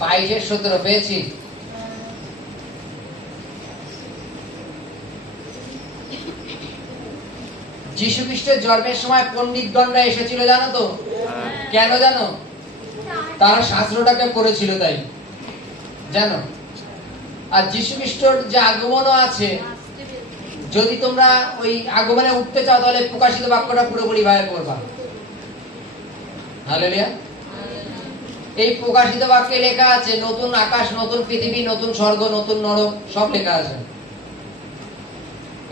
22:17 পেয়েছি। যীশু খ্রিস্টের জন্মের সময় পণ্ডিতগণরা এসেছিল জানো তো? কেন জানো? তারা শাস্ত্রটাকে পড়েছিল তাই, জানো? আর যীশু খ্রিস্টের যে আগমনও আছে, যদি তোমরা ওই আগমনে উঠতে চাও তাহলে প্রকাশিত বাক্যটা পুরোপুরি ভাবে পড়বা। হালেলুয়া। এই প্রকাশিত বাক্যে লেখা আছে নতুন আকাশ, নতুন পৃথিবী, নতুন স্বর্গ, নতুন নরক, সব লেখা আছে।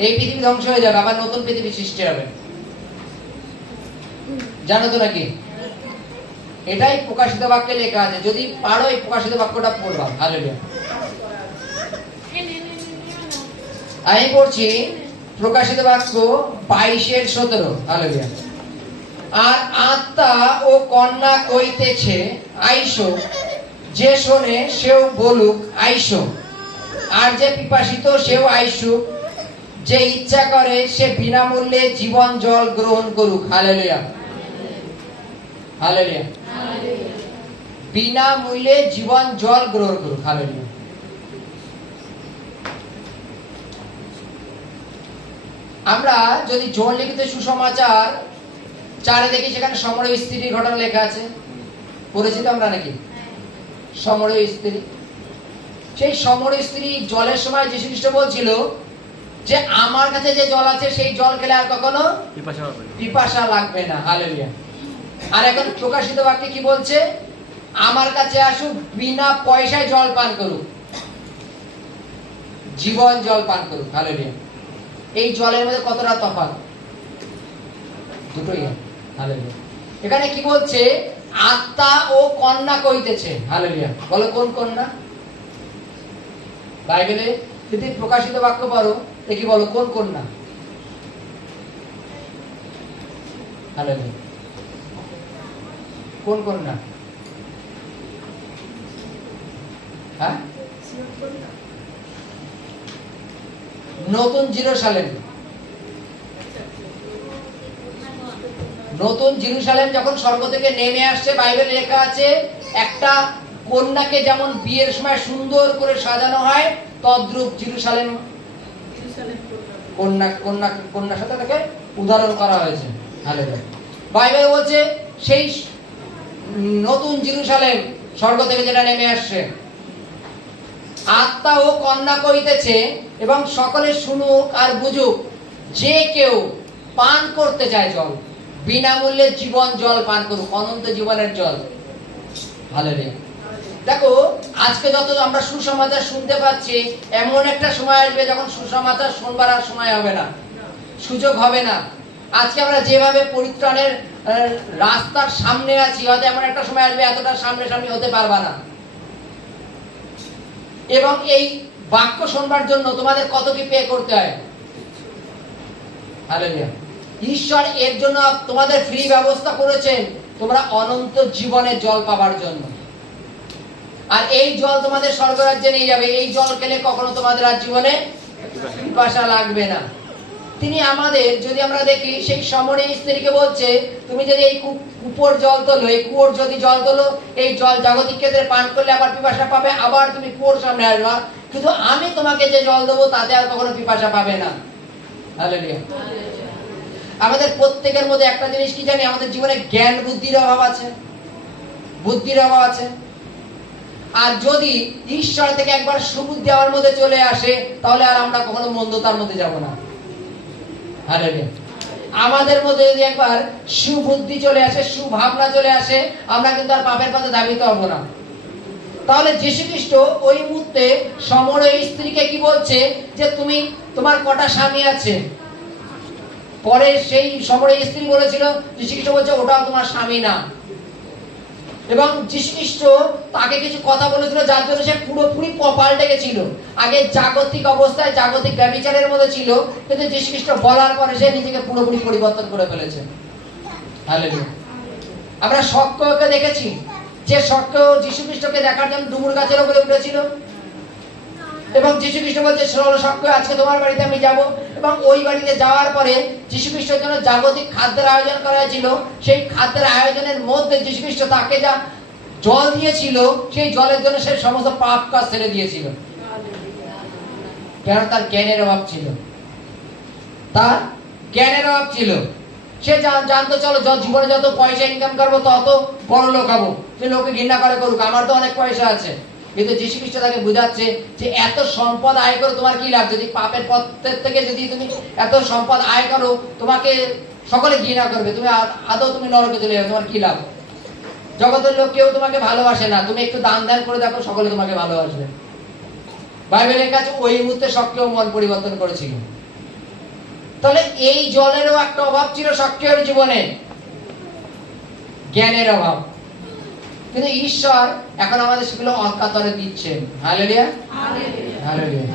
এই পৃথিবী ধ্বংস হয়ে যাবে, আবার নতুন পৃথিবী সৃষ্টি হবে, জানো তো নাকি? এটাই প্রকাশিত বাক্যে লেখা আছে। যদি পারো এই প্রকাশিত বাক্যটা পড়বা। হালেলুয়া। আমি পড়ছি প্রকাশিত বাক্য 22:17। হালেলুয়া। আর আত্মা ও কন্যা কইতেছে আইসো, যে শোনে সেও বলুক আইসো, আর যে পিপাসিত সেও আইসুক, যে ইচ্ছা করে সে বিনামূল্যে জীবন জল গ্রহণ করুক। হালেলুয়া। হালেলুয়া। বিনামূল্যে জীবন জল গ্রহণ করুক। হালেলুয়া। আমরা যদি জন লিখিত সুসমাচার 4 দেখি, সেখানে সমরয় স্ত্রীর ঘটনা লেখা আছে। পড়েছি তো আমরা নাকি? সমরয় স্ত্রী, সেই সমরয় স্ত্রী জলের সময় যীশু খ্রিস্ট বলছিল যে আমার কাছে যে জল আছে সেই জল খেলে আর কখনো পিপাসা লাগবে না। হালেলুয়া। আর এখন প্রকাশিত বাক্যে কি বলছে? আমার কাছে আসুক, বিনা পয়সায় জল পান করুক, জীবন জল পান করুক। হালেলুয়া। এই জলের মধ্যে কতটা তফাৎ, দুটোই। হালেলুয়া। এখানে কি বলছে? আত্মা ও কন্যা কইতেছে। হালেলুয়া। বলো কোন কন্যা? বাইবেলে যদি প্রকাশিত বাক্য পারো দেখি, বলো কোন কন্যা? হালেলুয়া। কোন কন্যা? হ্যাঁ, নতুন জেরুজালেম। নতুন জেরুজালেম যখন স্বর্গ থেকে নেমে আসছে, বাইবেলে লেখা আছে একটা কন্যাকে যেমন বিয়ের সময় সুন্দর করে সাজানো হয়, তদ্রূপ জেরুজালেম কন্যার সাথে তাকে উদাহরণ করা হয়েছে। হালেলুয়া। বাইবেল বলছে সেই নতুন জেরুজালেম স্বর্গ থেকে যেটা নেমে আসছে, আত্মা ও কন্যা কইতেছে এবং সকলে শুনুক আর বুঝুক, যে কেউ পান করতে চায় জল, বিনামূল্যে জীবন জল পান করুক, অনন্ত জীবনের জল। হালেলুয়া। দেখো, আজকে যত আমরা সুসমাচার শুনতে পাচ্ছি, এমন একটা সময় আসবে যখন সুসমাচার শুনবার আর সময় হবে না, সুযোগ হবে না। আজকে আমরা যেভাবে পরিত্রাণের রাস্তার সামনে আছি, হয়তো এমন একটা সময় আসবে এতটা সামনাসামনি হতে পারবা না। এবং এই বাক্য শুনবার জন্য তোমাদের কত কি পে করতে হয়। হালেলুয়া। ঈশ্বর এর জন্য তোমাদের ফ্রি ব্যবস্থা করেছেন, তোমরা অনন্ত জীবনে জল পাবার জন্য। আর এই জল তোমাদের স্বর্গরাজ্যে নিয়ে যাবে। এই জল খেলে কখনো তোমাদের আর জীবনে পিপাসা লাগবে না। তিনি আমাদের, যদি আমরা দেখি, সেই সমরী স্ত্রীকে বলছে তুমি যদি এই কূপর জল তোলো, এই কুয়োর যদি জল তোলো, এই জল জাগতিক ক্ষেত্রে পান করলে আবার পিপাসা পাবে, আবার তুমি কুয়োর সামনে আসবা, কিন্তু আমি তোমাকে যে জল দেবো তাতে আর কখনো পিপাসা পাবে না। হালেলুয়া। আমাদের প্রত্যেকের মধ্যে একটা জিনিস কি জানি, আমাদের জীবনে জ্ঞান বুদ্ধির অভাব আছে, বুদ্ধির অভাব আছে। আর যদি ঈশ্বর থেকে একবার সুবুদ্ধি আমার মধ্যে চলে আসে, তাহলে আর আমরা কখনো মন্দতার মধ্যে যাব না। হালেলুয়া। আমাদের মধ্যে যদি একবার সুবুদ্ধি চলে আসে, সুভাবনা চলে আসে, আমরা কিন্তু আর পাপের পথে ধাবিত হব না। তাহলে যীশু খ্রিস্ট ওই মুহূর্তে সমরয় স্ত্রীকে কি বলছে যে তুমি, তোমার কটা স্বামী আছে? পরে সেই সমরয় স্ত্রী বলেছিল, যীশু খ্রিস্ট বলছে ওটাও তোমার স্বামী না। এবং যীশু খ্রিস্ট তাকে কিছু কথা বলেছিল যার জন্য সে পুরোপুরি পাল্টে গেছিল। আগে জাগতিক অবস্থায় জাগতিক ব্যভিচারের মধ্যে ছিল, কিন্তু যীশু খ্রিস্ট বলার পরে সে নিজেকে পুরোপুরি পরিবর্তন করে ফেলেছে। হালেলুয়া। আমরা শক্ককে দেখেছি, যে শক্ক যীশু খ্রিস্টকে দেখার জন্য ডুমুর গাছের উপরে উঠেছিল, এবং যীশু খ্রিস্ট বলছে শক্ক আজকে তোমার বাড়িতে আমি যাব। এবং ওই বাড়িতে যাওয়ার পরে যীশু খ্রিস্টের জন্য জাগতিক খাদ্যের আয়োজন করা হয়েছিল। সেই খাদ্যের আয়োজনের মধ্যে যীশু খ্রিস্ট তাকে যা জল দিয়েছিল, সেই জলের জন্য সে সমস্ত পাপ কাজ ছেড়ে দিয়েছিল। কেন? তার জ্ঞানের অভাব ছিল, তার জ্ঞানের অভাব ছিল। সে জানতো চলো জীবনে যত পয়সা ইনকাম করবো তত বড় লোক হবো, যে লোকে ঘৃণা করে করুক, আমার তো অনেক পয়সা আছে। কিন্তু যীশু খ্রিস্ট তাকে বুঝাচ্ছে যে এত সম্পদ আয় করে তোমার কি লাভ, যদি পাপের পথের থেকে যদি তুমি এত সম্পদ আয় করো, তোমাকে সকলে ঘৃণা করবে, তুমি আদৌ তুমি নরকে চলে যাবে, তোমার কি লাভ? জগতের লোক কেউ তোমাকে ভালোবাসে না, তুমি একটু দান দান করে দেখো, সকলে তোমাকে ভালোবাসবে। বাইবেলের কাছে ওই মুহূর্তে সক্রিয় মন পরিবর্তন করেছিল। তাহলে এই জলেরও একটা অভাব ছিল সক্রিয়র জীবনে, জ্ঞানের অভাব। কিন্তু ঈশ্বর এখন আমাদের সেগুলো অকাতরে দিচ্ছেন। Hallelujah, hallelujah.